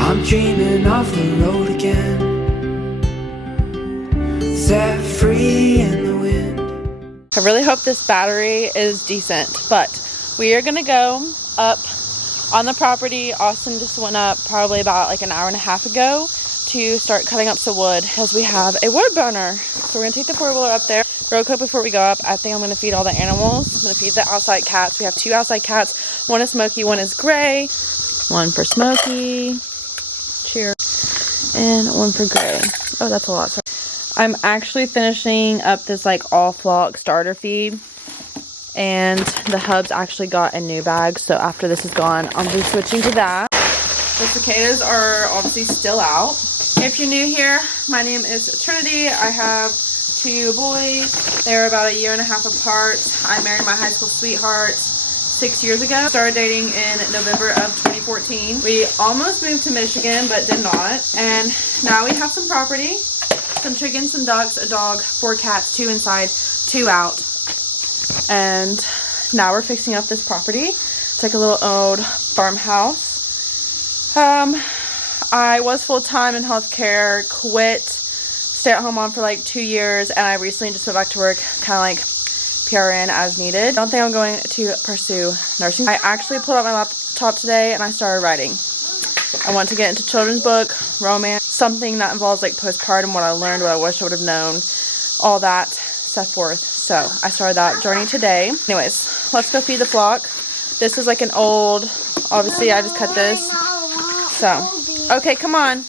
I'm dreaming of the road again, set free in the wind. I really hope this battery is decent, but we are gonna go up on the property. Austin just went up probably about like an hour and a half ago to start cutting up some wood because we have a wood burner. So we're gonna take the four-wheeler up there. Real quick before we go up, I think I'm gonna feed all the animals. I'm gonna feed the outside cats. We have 2 outside cats. One is Smokey, one is Gray. One for Smokey. Cheers. And one for Gray. Oh, that's a lot. Sorry. I'm actually finishing up this like all flock starter feed. And the hubs actually got a new bag. So after this is gone, I'll be switching to that. The cicadas are obviously still out. If you're new here, my name is Trinity. I have 2 boys. They're about a year and a half apart. I married my high school sweetheart 6 years ago. Started dating in November of 2014. We almost moved to Michigan, but did not. And now we have some property, some chickens, some ducks, a dog, 4 cats, 2 inside, 2 out. And now we're fixing up this property. It's like a little old farmhouse. I was full-time in healthcare, quit, stay-at-home mom for like 2 years, and I recently just went back to work, kind of like PRN as needed. I don't think I'm going to pursue nursing. I actually pulled out my laptop today and I started writing. I want to get into children's book, romance, something that involves like postpartum, what I learned, what I wish I would have known, all that, set forth. So I started that journey today. Anyways, let's go feed the flock. This is like an old, obviously I just cut this. So, okay, come on.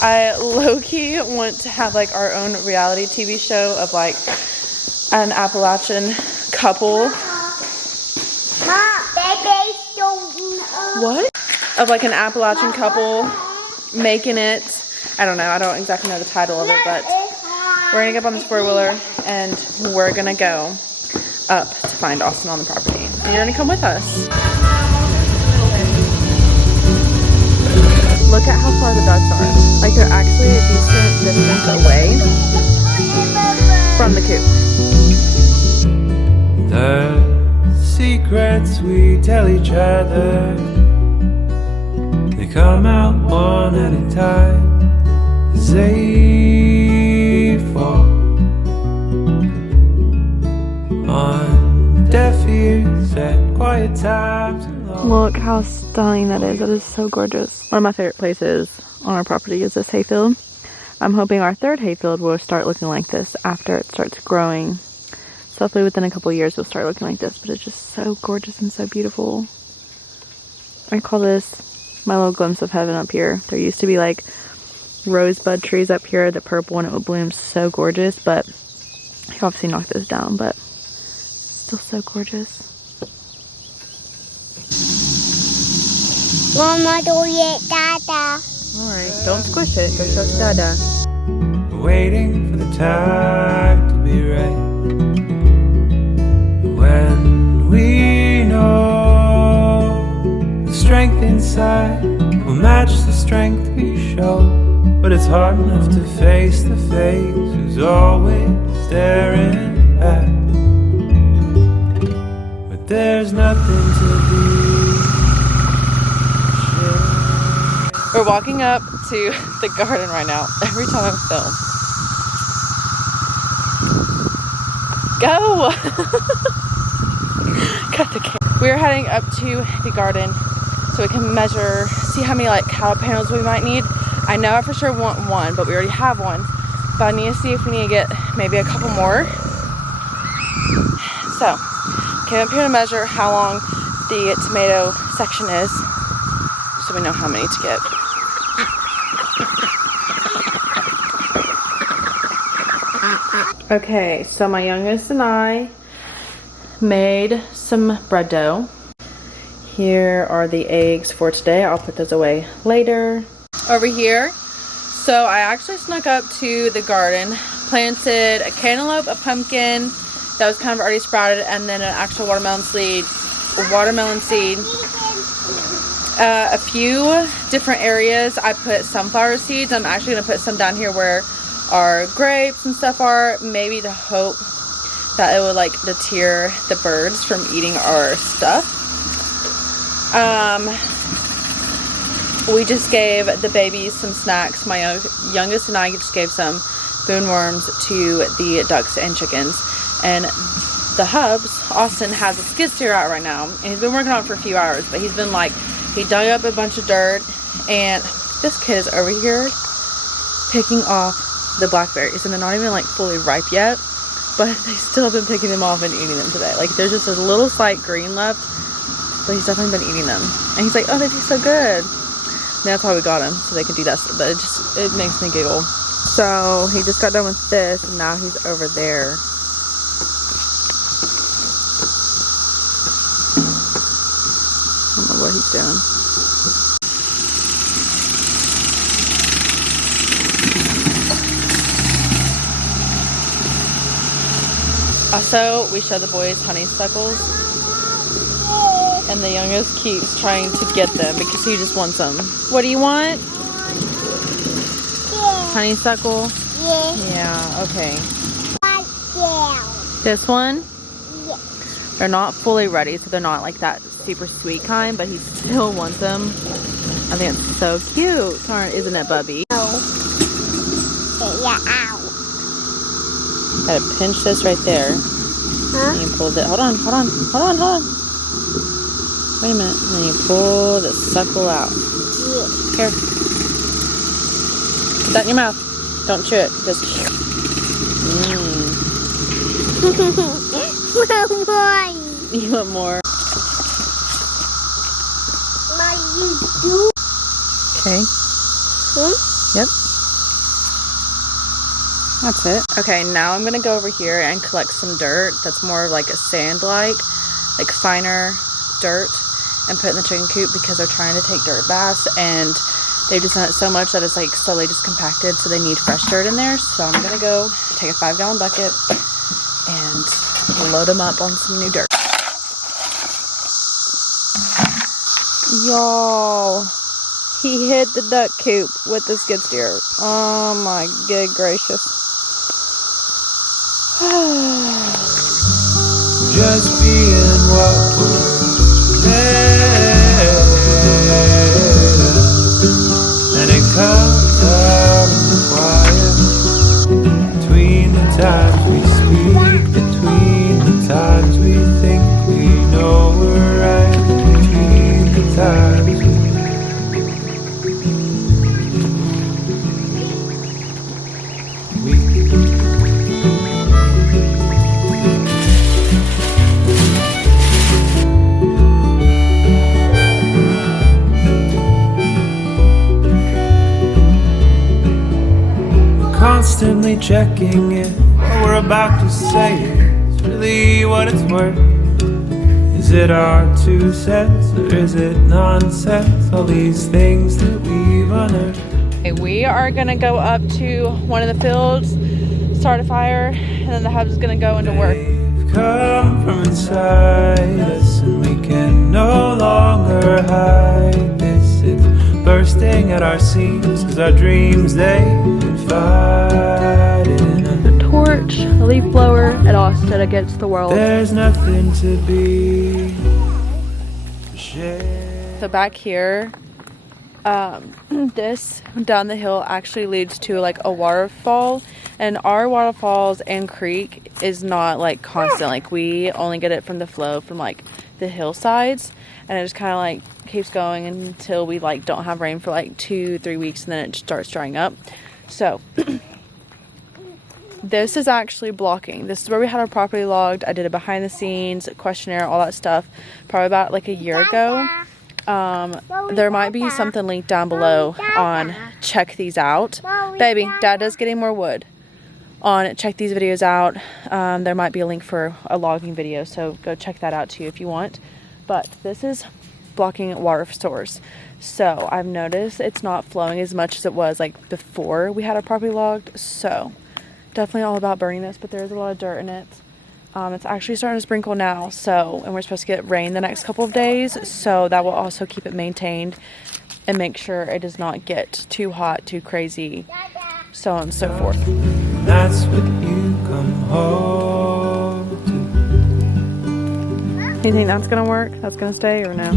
I low-key want to have like our own reality TV show of like an Appalachian couple. What? Of like an Appalachian couple making it. I don't know. I don't exactly know the title of it, but we're gonna get up on this four-wheeler and we're gonna go up to find Austin on the property. And you're gonna come with us. Look at how far the ducks are. Like they're actually a decent distance away from the coop. The secrets we tell each other, they come out one at a time as they fall on deaf ears at quiet times. Look how stunning that is. That is so gorgeous. One of my favorite places on our property is this hayfield. I'm hoping our 3rd hayfield will start looking like this after it starts growing. So hopefully within a couple of years it'll start looking like this, but it's just so gorgeous and so beautiful. I call this my little glimpse of heaven up here. There used to be like rosebud trees up here, the purple one, it would bloom so gorgeous, but I obviously knocked those down, but it's still so gorgeous. Mama, do it, Dada. Alright, don't squish it, go show Dada. Waiting for the time to be right, when we know the strength inside will match the strength we show. But it's hard enough to face the face who's always staring back. But there's nothing to be. We're walking up to the garden right now. Every time I film. Go! Cut the camera. We're heading up to the garden so we can measure, see how many like cattle panels we might need. I know I for sure want 1, but we already have 1. But I need to see if we need to get maybe a couple more. So, came up here to measure how long the tomato section is, so we know how many to get. Okay, so my youngest and I made some bread dough. Here are the eggs for today. I'll put those away later. Over here, so I actually snuck up to the garden, planted a cantaloupe, a pumpkin that was kind of already sprouted, and then an actual watermelon seed. A few different areas I put sunflower seeds. I'm actually going to put some down here where our grapes and stuff are, maybe to hope that it would like deter the birds from eating our stuff. we just gave the babies some snacks. My youngest and I just gave some spoon worms to the ducks and chickens. And the hubs, Austin has a skid steer out right now, and he's been working on it for a few hours, but he's been like, he dug up a bunch of dirt, and this kid is over here picking off the blackberries, and they're not even like fully ripe yet, but they still have been picking them off and eating them today. Like there's just a little slight green left, but he's definitely been eating them. And he's like, oh, they taste so good. And that's why we got him, so they can do that. But it makes me giggle. So he just got done with this, and now he's over there. I don't know what he's doing. Also, we showed the boys honeysuckles, and the youngest keeps trying to get them because he just wants them. What do you want? Yeah. Honeysuckle? Yeah. Yeah, okay. Yeah. This one? Yeah. They're not fully ready, so they're not like that super sweet kind, but he still wants them. I think it's so cute, isn't it, Bubby? No. Yeah, ow. Gotta pinch this right there. Huh? And you pull it. Hold on. Wait a minute. And then you pull the suckle out. Yeah. Here. Put that in your mouth. Don't chew it. Just. Boy. You want more? What you do? Okay. Yep. That's it. Okay, now I'm gonna go over here and collect some dirt that's more like a sand-like, like finer dirt, and put it in the chicken coop because they're trying to take dirt baths, and they've just done it so much that it's like slowly just compacted, so they need fresh dirt in there. So I'm gonna go take a 5-gallon bucket and load them up on some new dirt. Y'all, he hit the duck coop with the skid steer. Oh my good gracious. Just being what was there, and it comes out quiet between the times we speak, between the times we think we know we're right, between the times we constantly checking if what we're about to say is really what it's worth. Is it our 2 cents or is it nonsense? All these things that we've unearthed. Okay, we are gonna go up to one of the fields, start a fire, and then the hub's gonna go into work. They've come from inside us and we can no longer hide this. It's bursting at our seams cause our dreams they've been fighting. A torch, a leaf blower, it all stood against the world. There's nothing to be shared. So back here, this down the hill actually leads to like a waterfall, and our waterfalls and creek is not like constant. Like we only get it from the flow from like the hillsides, and it just kind of like keeps going until we like don't have rain for like 2-3 weeks, and then it starts drying up. So this is actually blocking. This is where we had our property logged. I did a behind the scenes questionnaire, all that stuff, probably about like a year ago. There might be something linked down below on check these out. Baby, Dad is getting more wood. On check these videos out. There might be a link for a logging video, so go check that out too if you want. But this is blocking water source. So I've noticed it's not flowing as much as it was like before we had our property logged. So definitely all about burning this, but there's a lot of dirt in it. It's actually starting to sprinkle now, so, and we're supposed to get rain the next couple of days, so that will also keep it maintained and make sure it does not get too hot, too crazy, so on and so forth. That's what you come home to. Do you think that's gonna work? That's gonna stay or no?